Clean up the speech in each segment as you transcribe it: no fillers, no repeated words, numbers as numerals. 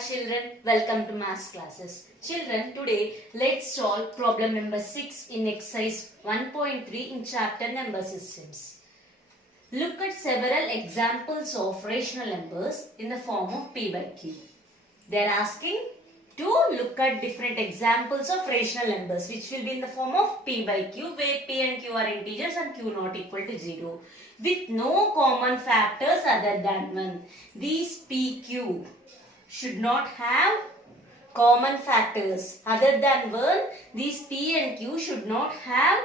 children, welcome to maths classes. Children, today let's solve problem number 6 in exercise 1.3 in chapter number systems. Look at several examples of rational numbers in the form of p by q. They are asking to look at different examples of rational numbers which will be in the form of p by q, where p and q are integers and q not equal to 0 with no common factors other than 1. These p, q should not have common factors other than 1. These p and q should not have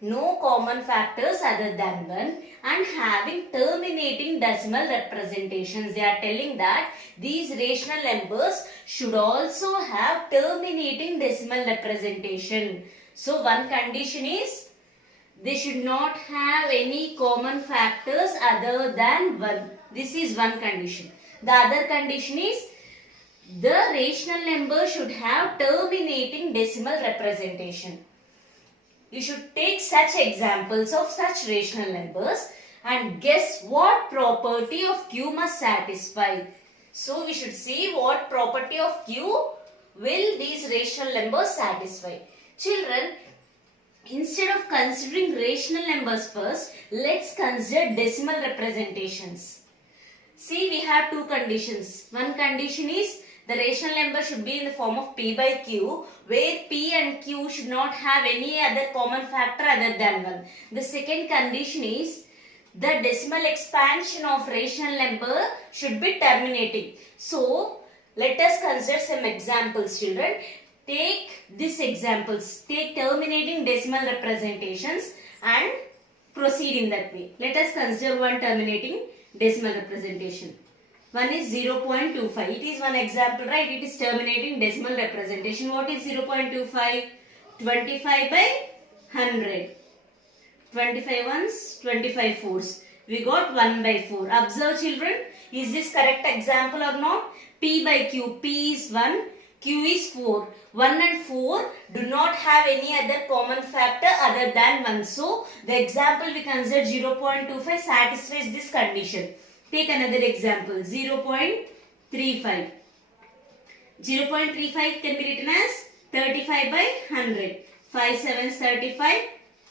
no common factors other than 1 and having terminating decimal representations. They are telling that these rational numbers should also have terminating decimal representation. So one condition is they should not have any common factors other than 1. This is one condition. The other condition is the rational number should have terminating decimal representation. You should take such examples of such rational numbers and guess what property of q must satisfy. So we should see what property of q will these rational numbers satisfy. Children, instead of considering rational numbers first, let's consider decimal representations. See, we have two conditions. One condition is the rational number should be in the form of p by q, where p and q should not have any other common factor other than 1. The second condition is the decimal expansion of rational number should be terminating. So, let us consider some examples, children. Take these examples. Take terminating decimal representations and proceed in that way. Let us consider one terminating decimal representation. One is 0.25. It is one example, right? It is terminating decimal representation. What is 0.25? 25 by 100. 25 ones, 25 fours. We got 1 by 4. Observe, children. Is this correct example or not? P by Q. P is 1. Q is 4. 1 and 4 do not have any other common factor other than 1. So, the example we consider 0.25 satisfies this condition. Take another example, 0.35. 0.35 can be written as 35 by 100. 5 7s 35,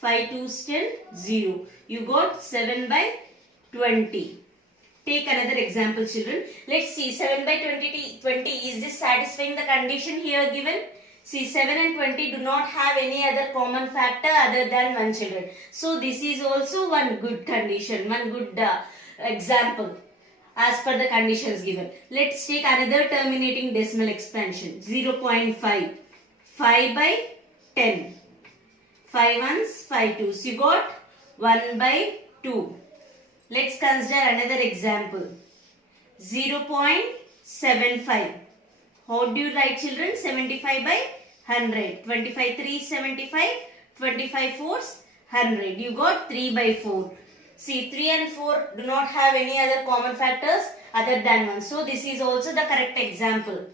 5 2s 10, 0. You got 7 by 20. Take another example, children. Let's see, 7 by 20, is this satisfying the condition here given? See, 7 and 20 do not have any other common factor other than 1, children. So, this is also one good condition, one good example as per the conditions given. Let's take another terminating decimal expansion, 0.5. 5 by 10. 5 ones, 5 twos. You got 1 by 2. Let's consider another example, 0.75. How do you write, children? 75 by 100. 25 3 75. 25 4s 100. You got 3 by 4. See, 3 and 4 do not have any other common factors other than 1. So, this is also the correct example.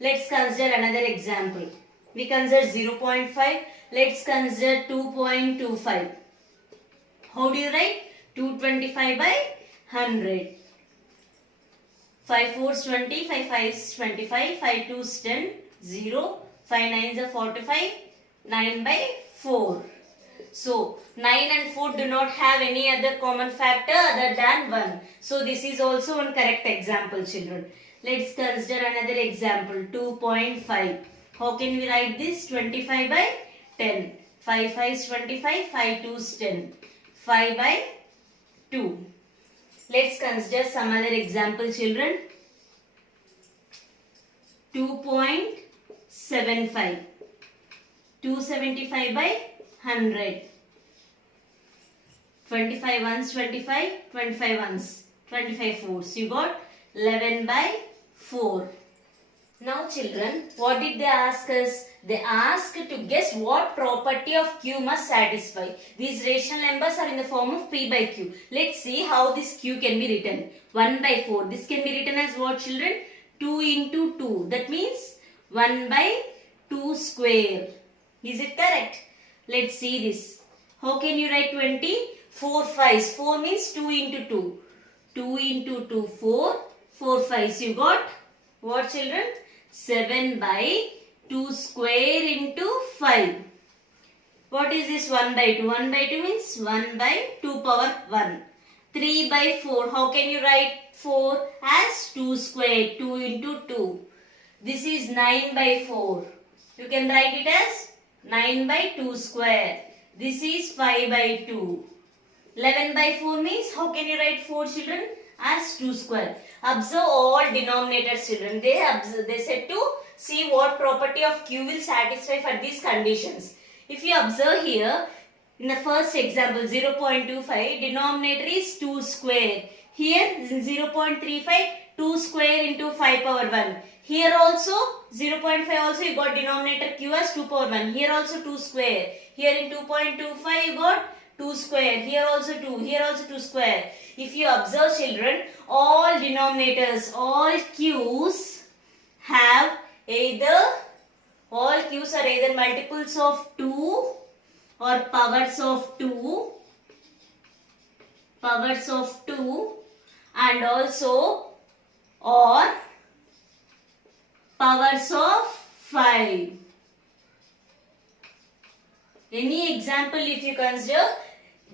Let's consider another example. We consider 0.5. Let's consider 2.25. How do you write? 225 by 100. 5 4s 20, 5 5s 25, 5 2s 10, 0. 5 9s are 45, 9 by 4. So, 9 and 4 do not have any other common factor other than 1. So, this is also one correct example, children. Let's consider another example, 2.5. How can we write this? 25 by 10. 5 5s 25, 5 2s 10. 5 by 2. Let's consider some other example, children. 2.75. 275 by 100. 25 ones 25, 25 ones, 25 fours. You got 11 by 4. Now, children, what did they ask us? They asked to guess what property of q must satisfy. These rational numbers are in the form of p by q. Let's see how this q can be written. 1 by 4. This can be written as what, children? 2 into 2. That means 1 by 2 square. Is it correct? Let's see this. How can you write 20? 4 5s. 4 means 2 into 2. 2 into 2, 4. 4 5s. You got What children? 7 by 2 square into 5. What is this 1 by 2? 1 by 2 means 1 by 2 power 1. 3 by 4. How can you write 4 as 2 square? 2 into 2. This is 9 by 4. You can write it as 9 by 2 square. This is 5 by 2. 11 by 4 means how can you write 4 children? As 2 square. Observe all denominators children. They said to see what property of Q will satisfy for these conditions. If you observe here, in the first example 0.25, denominator is 2 square. Here 0.35, 2 square into 5 power 1. Here also 0.5 also you got denominator Q as 2 power 1. Here also 2 square. Here in 2.25 you got 2 square. Here also 2. Here also 2 square. If you observe children, all denominators, all Q's have all Q's are either multiples of 2 or powers of 2 and also or powers of 5. Any example if you consider,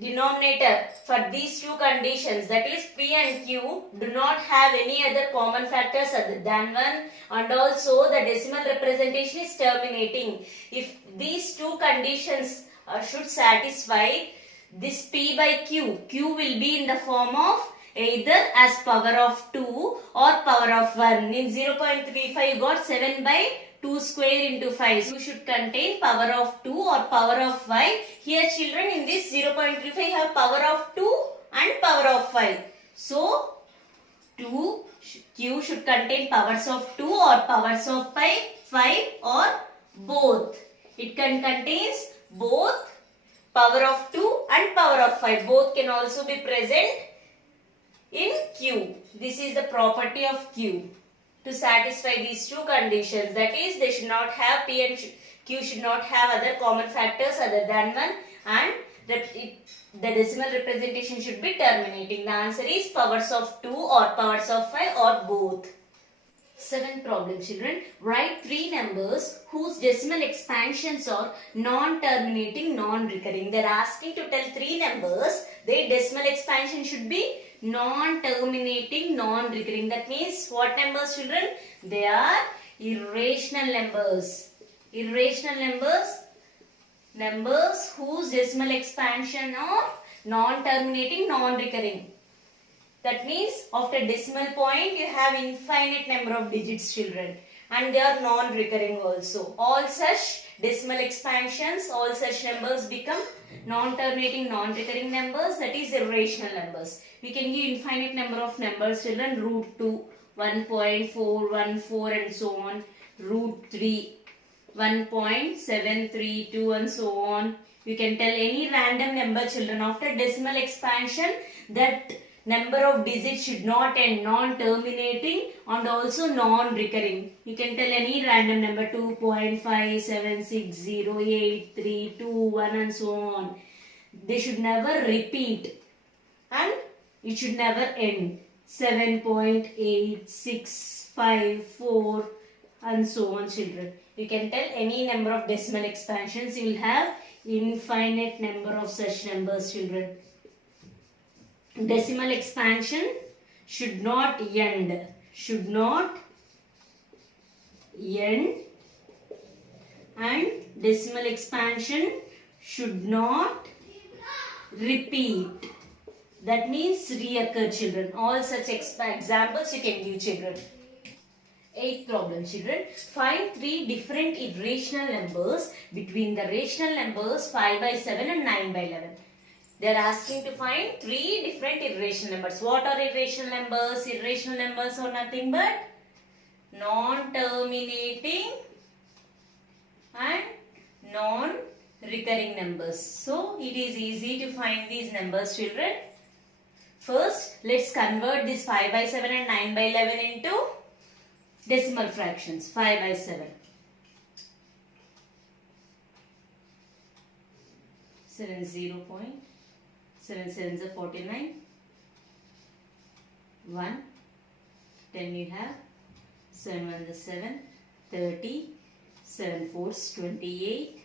denominator for these two conditions, that is P and Q, do not have any other common factors other than 1, and also the decimal representation is terminating. If these two conditions should satisfy, this P by Q, Q will be in the form of either as power of 2 or power of 1. In 0.35 you got 7 by 2 square into 5. So you should contain power of 2 or power of 5. Here children in this 0.35 you have power of 2 and power of 5. So Q should contain powers of 2 or powers of 5 or both. It can contains both power of 2 and power of 5. Both can also be present in Q. This is the property of Q. To satisfy these two conditions, that is they should not have P and Q should not have other common factors other than 1, and the decimal representation should be terminating. The answer is powers of 2 or powers of 5 or both. 7th problem children. Write 3 numbers whose decimal expansions are non-terminating, non-recurring. They are asking to tell 3 numbers, their decimal expansion should be non-terminating, non-recurring. That means what numbers children? They are irrational numbers. Irrational numbers, numbers whose decimal expansion are non-terminating, non-recurring. That means after decimal point you have infinite number of digits children, and they are non-recurring also. All such decimal expansions, all such numbers become non-terminating, non-recurring numbers, that is irrational numbers. We can give infinite number of numbers children, root 2, 1.414 and so on, root 3, 1.732 and so on. You can tell any random number children. After decimal expansion, that number of digits should not end, non-terminating and also non-recurring. You can tell any random number, 2.5760832 and so on. They should never repeat and it should never end. 7.8654 and so on children. You can tell any number of decimal expansions. You will have infinite number of such numbers children. Decimal expansion should not end. Should not end. And decimal expansion should not repeat. That means reoccur children. All such examples you can give children. 8th problem children. Find 3 different irrational numbers between the rational numbers 5 by 7 and 9 by 11. They are asking to find 3 different irrational numbers. What are irrational numbers? Irrational numbers are nothing but non-terminating and non-recurring numbers. So it is easy to find these numbers children. First, let's convert this 5 by 7 and 9 by 11 into decimal fractions. 5 by 7. 7 sevens are 49. 1. Then you have 7 1 is 7, 30, 7 4 is 28,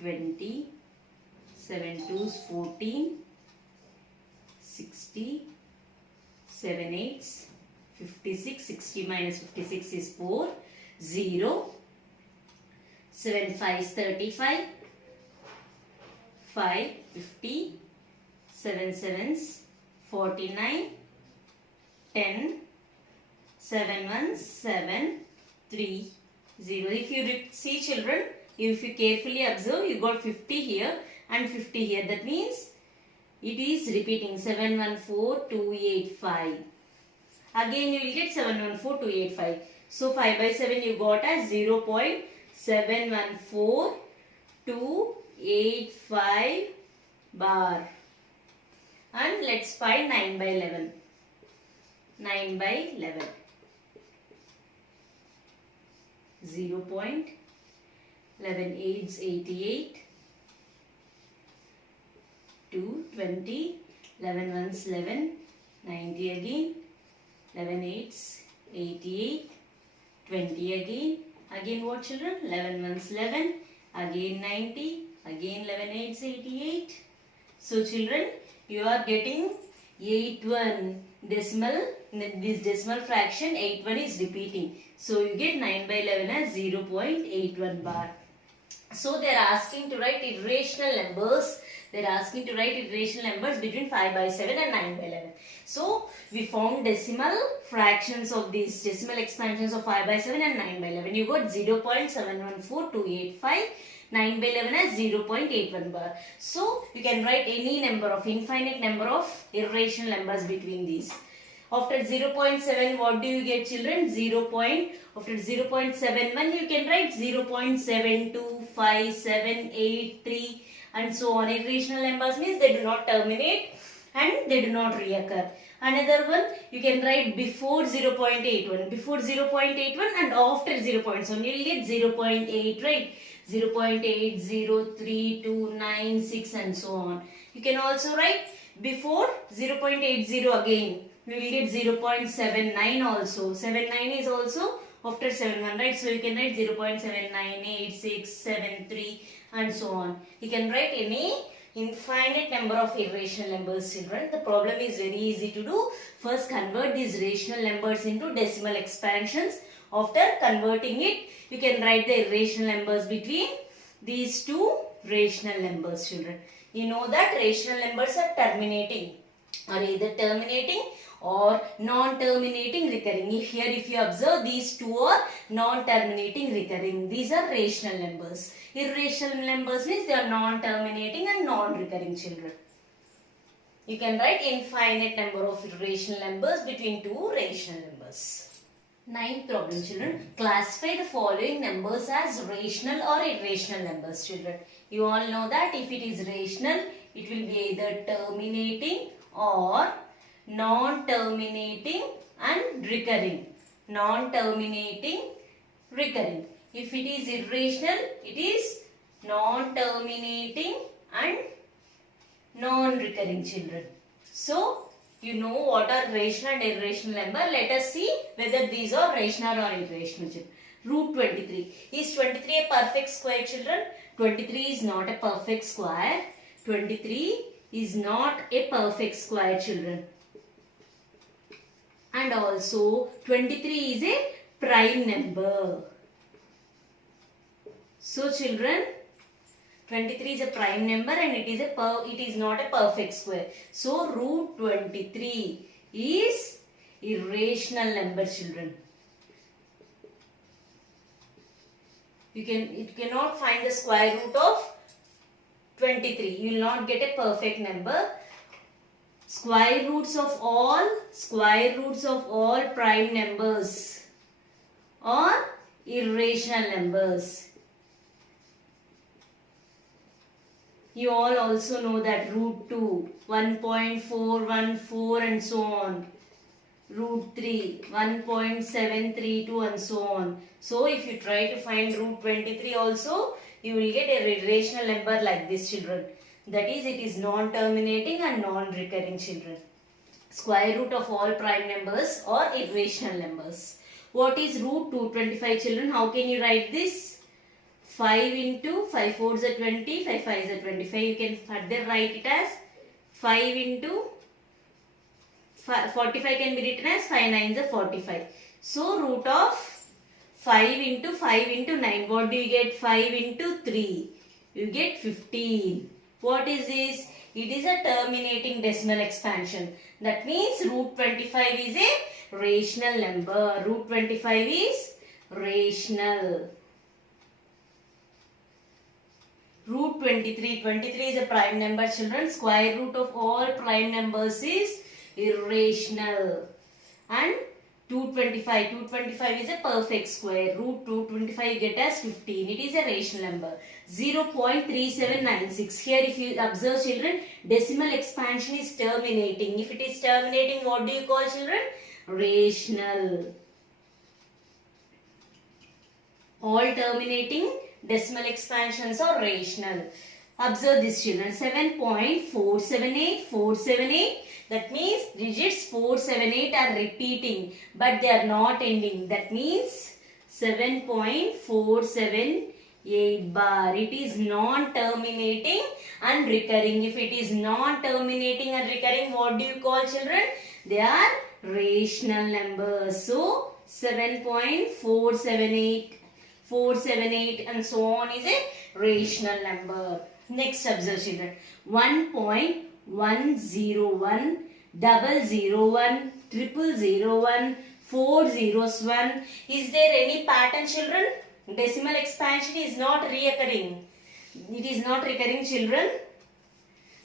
20, 7 2 is 14, 60, 7 8 is 56, 60 minus 56 is 4, 0, 7 5 is 35, 5 50, 7 7 is 49, 10, 7 1 7, 3, 0. If you see children, if you carefully observe, you got 50 here and 50 here. That means it is repeating 714285. Again you will get 714285. So 5 by 7 you got as 0.714285 bar. And let's find 9 by 11. 9 by 11. 0.11 8 is 88. 2, 20, 11 1 is 11, 90 again, 11 8 is 88, 20 again what children? 11 1 is 11, again 90, again 11 8 is 88. So children, you are getting 81 decimal, this decimal fraction 81 is repeating. So you get 9 by 11 as 0.81 bar. So they are asking to write irrational numbers. They are asking to write irrational numbers between 5 by 7 and 9 by 11. So we found decimal fractions of these decimal expansions of 5 by 7 and 9 by 11. You got 0.714285. 9 by 11 as 0.81 bar. So you can write any number of infinite number of irrational numbers between these. After 0.7, what do you get children? After 0.71 you can write 0.72578 and so on. Irrational numbers means they do not terminate and they do not reoccur. Another one you can write before 0.81, before 0.81 and after 0.7 you will get 0.8, right? 0.8, 0, 3, 2, 9, 6 and so on. You can also write before 0.80 again. We will get 0.79 also. 79 is also after 71, right? So you can write 0.798673 and so on. You can write any infinite number of irrational numbers, children. The problem is very easy to do. First convert these rational numbers into decimal expansions. After converting it, you can write the irrational numbers between these two rational numbers, children. You know that rational numbers are terminating, or either terminating or non-terminating recurring. Here if you observe, these two are non-terminating recurring. These are rational numbers. Irrational numbers means they are non-terminating and non-recurring, children. You can write infinite number of irrational numbers between two rational numbers. Ninth problem, children. Classify the following numbers as rational or irrational numbers, children. You all know that if it is rational, it will be either terminating or non-terminating and recurring. Non-terminating, recurring. If it is irrational, it is non-terminating and non-recurring, children. So, you know what are rational and irrational number. Let us see whether these are rational or irrational, children. Root 23. Is 23 a perfect square, children? 23 is not a perfect square. 23 is not a perfect square, children. And also 23 is a prime number. So children, 23 is a prime number and it is not a perfect square. So root 23 is irrational number, children. You cannot find the square root of 23. You will not get a perfect number. Square roots of all prime numbers are irrational numbers. You all also know that root 2, 1.414 and so on. Root 3, 1.732 and so on. So if you try to find root 23 also, you will get a irrational number like this, children. That is, it is non-terminating and non-recurring, children. Square root of all prime numbers or irrational numbers. What is root 225, children? How can you write this? 5 into 5 4s are 20, 5 5s are 25. You can further write it as 5 into 45 can be written as 5 9s are 45. So root of 5 into 5 into 9. What do you get? 5 into 3. You get 15. What is this? It is a terminating decimal expansion. That means root 25 is a rational number. Root 25 is rational. Root 23. 23 is a prime number, children. Square root of all prime numbers is irrational. And 225. 225 is a perfect square. Root 225 you get as 15. It is a rational number. 0.3796. Here if you observe, children, decimal expansion is terminating. If it is terminating, what do you call, children? Rational. All terminating decimal expansions are rational. Observe this, children. 7.478, 478. That means digits 4, 7, 8 are repeating, but they are not ending. That means 7.478 bar. It is non-terminating and recurring. If it is non-terminating and recurring, what do you call, children? They are rational numbers. So 7.478, 478 and so on is a rational number. Next, observe, children. 1.101, 001, 0001, 401. Is there any pattern, children? Decimal expansion is not recurring. It is not recurring, children.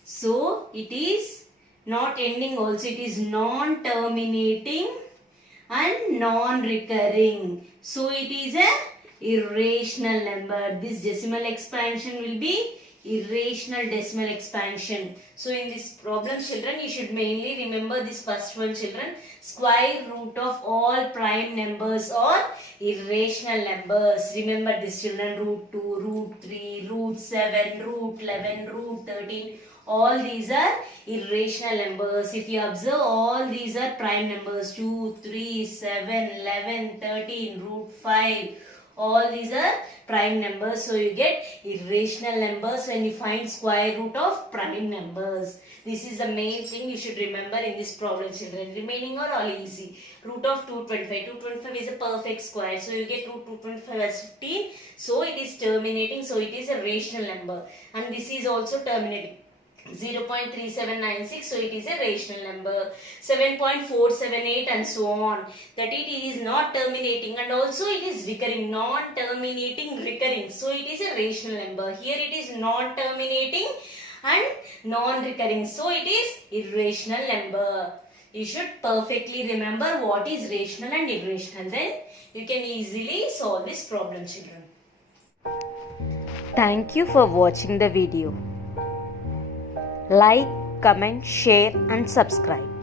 So it is not ending also. It is non-terminating and non-recurring. So it is a irrational number. This decimal expansion will be irrational decimal expansion. So in this problem, children, you should mainly remember this first one, children. Square root of all prime numbers are irrational numbers. Remember this, children. Root 2, root 3, root 7, root 11, root 13. All these are irrational numbers. If you observe, all these are prime numbers. 2, 3, 7, 11, 13, root 5. All these are prime numbers. So you get irrational numbers when you find square root of prime numbers. This is the main thing you should remember in this problem, children. Remaining are all easy. Root of 225. 225 is a perfect square. So you get root 225 as 15. So it is terminating. So it is a rational number. And this is also terminating. 0.3796, so it is a rational number. 7.478 and so on. That it is not terminating and also it is recurring. Non-terminating, recurring. So it is a rational number. Here it is non-terminating and non-recurring. So it is irrational number. You should perfectly remember what is rational and irrational. Then you can easily solve this problem, children. Thank you for watching the video. Like, comment, share and subscribe.